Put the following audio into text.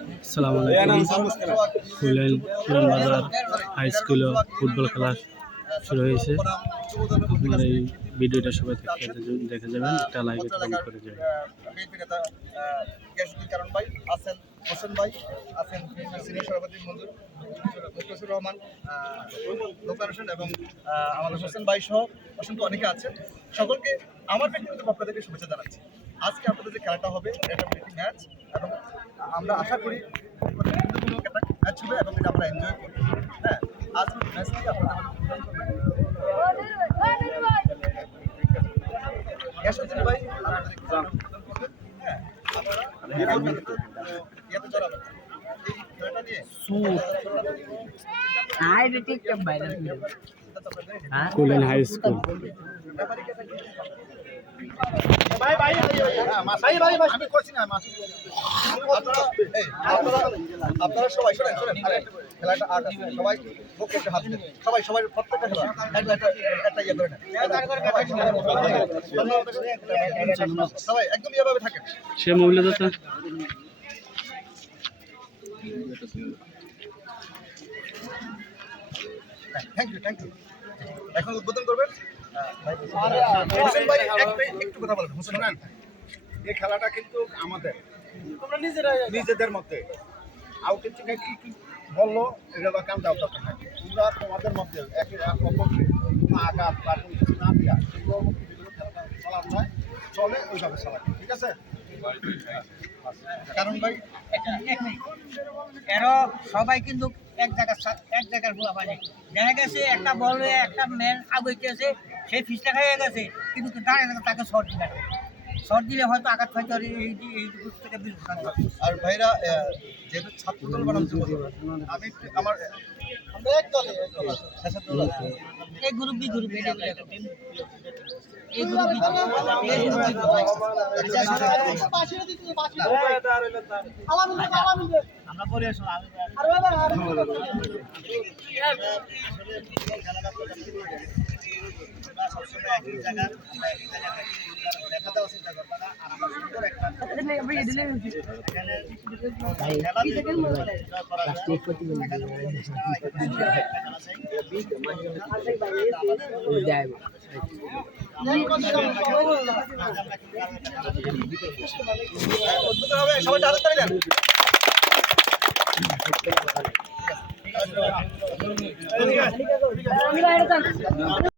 আসসালামু আলাইকুম। পুরান বাজার হাই স্কুলে ফুটবল খেলা শুরু হয়েছে। আপনার এই ভিডিওটা সবাই দেখে যাবেন, একটা লাইক কমেন্ট করে যাবেন। কারণ ভাই আছেন, হোসেন ভাই আছেন, সিনিয়র সভাপতি মুখলিসুর রহমান, লোকাল হোসেন এবং আমাদের হোসেন ভাই সহ অসংখ্য অনেকে আছেন। সকলকে আমার ব্যক্তিগত পক্ষ থেকে শুভেচ্ছা জানাচ্ছি। আজকে আপনাদের যে খেলাটা হবে এটা প্রীতি ম্যাচ এবং আমরা আশা করি একটা ম্যাচ হবে এবং এটা আমরা এনজয় করব। হ্যাঁ, আজ ম্যাচটি আপনারা গ্যাসুদ্দিন ভাই আমাদের হ্যাঁ ইয়াতে জড়াবেন এই খেলাটা নিয়ে কুলেন হাই স্কুল। আপনারা সবাই শোনেন খেলাটা আট আছে, সবাই বুকে একটু হাত দেন, সবাই প্রত্যেকটা খেলা একটা ইয়ে করে নেন, সবাই একদম ইয়েভাবে থাকেন। সে মহিলাদাতা থ্যাংক ইউ। এখন উদ্বোধন করবেন হোসেন ভাই, একটু কথা বলবেন। হোসেন ভাই, এই খেলাটা কিন্তু আমাদের নিজেদের মধ্যে আউটের থেকে কি বললো এটা বা কাম দাও দরকার নাই। তোমরা তোমাদের মধ্যে একে অপরকে আঘাত বা কোনো কিছু না দিয়া সেগুলোর মধ্যে যেগুলো খেলাটা চালানো হয় চলে ওইভাবে চালাবে, ঠিক আছে? কারণ ভাই এরও সবাই কিন্তু এক জায়গার ভুয়া পানি দেখা গেছে, একটা বলে একটা ম্যান আগাইতেছে, সে ফিসটা খাইয়ে গেছে, কিন্তু দাঁড়িয়ে তাকে শর্ট দিলে হয়তো আঘাত হয়তো আর ভাইরা যেহেতু ছাত্রদল বানাম যুবদল, আমি আমার আমরা এক দলে এই গ্রুপ বি গ্রুপ আমরা পরে আসো সবসময় একই জায়গা দেখা দেওয়া চিন্তা করবো না। আর আমরা সুন্দর একটা সবাই তাড়াতাড়ি দেন।